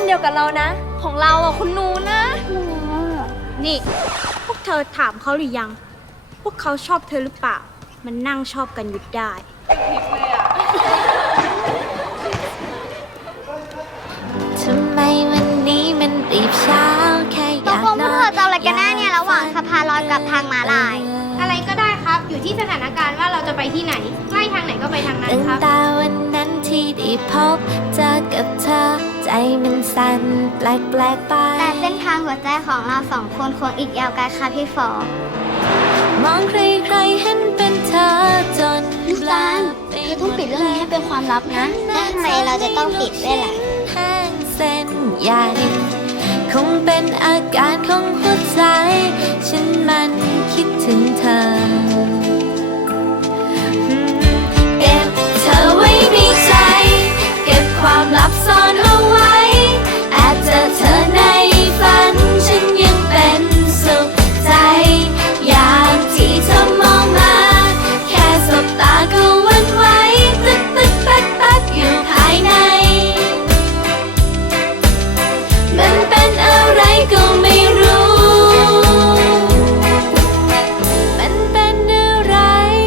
เดียวกับเรานะของเราอ่ะคุณนูนะนี่พวกเธอถามเขาหรือยัง พวกเขาชอบเธอหรือเปล่า มันนั่งชอบกันหยุดได้ทำไมวันนี้มันรีบเช้าแค่อยากตกลงพวกเธอจะเอาอะไรกันแน่เนี่ยระหว่างสะพานลอยกับทางม้าลายอะไรก็ได้ครับ อยู่ที่สถานการณ์ว่าเราจะไปที่ไหน ใกล้ทางไหนก็ไปทางนั้นตั้งครับแต่วันนั้นที่ได้พบเจอกับเธอ ใจมันสั่นแปลกไปแต่เส้นทางหัวใจของเราสองคนคงอีกยาวไกลค่ะพี่ฟอมองใครๆเห็นเป็นเธอจนลูกตาลเธอต้องปิดเรื่องนี้ให้เป็นความลับนะแล้วทำไมเราจะต้องปิดด้วยล่ะแห้งเส้นใหญ่ คงเป็นอาการของหัวใจ ฉันมันคิดถึงเธอ เก็บเธอไว้ในใจ เก็บความลับซ่อนเอาไว้แอบเจอเธอในฝัน ฉันยังเป็นสุขใจ อย่างที่เธอมองมา แค่สบตาก็หวั่นไหวตึกตึกตักตักอยู่ภายใน มันเป็นอะไรก็ไม่รู้ มันเป็นอะไร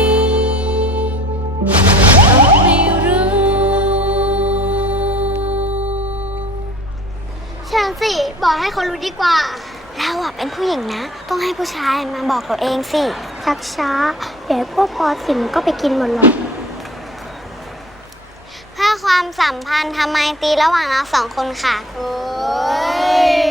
ก็ไม่รู้เชิญสิ บอกให้เขารู้ดีกว่า เราอะเป็นผู้หญิงนะ ต้องให้ผู้ชายมาบอกตัวเองสิชักช้า เดี๋ยวพวกพอสิงก็ไปกินหมดเลยเพื่อความสัมพันธ์ทำไมตรีระหว่างเราสองคนค่ะเฮ้ย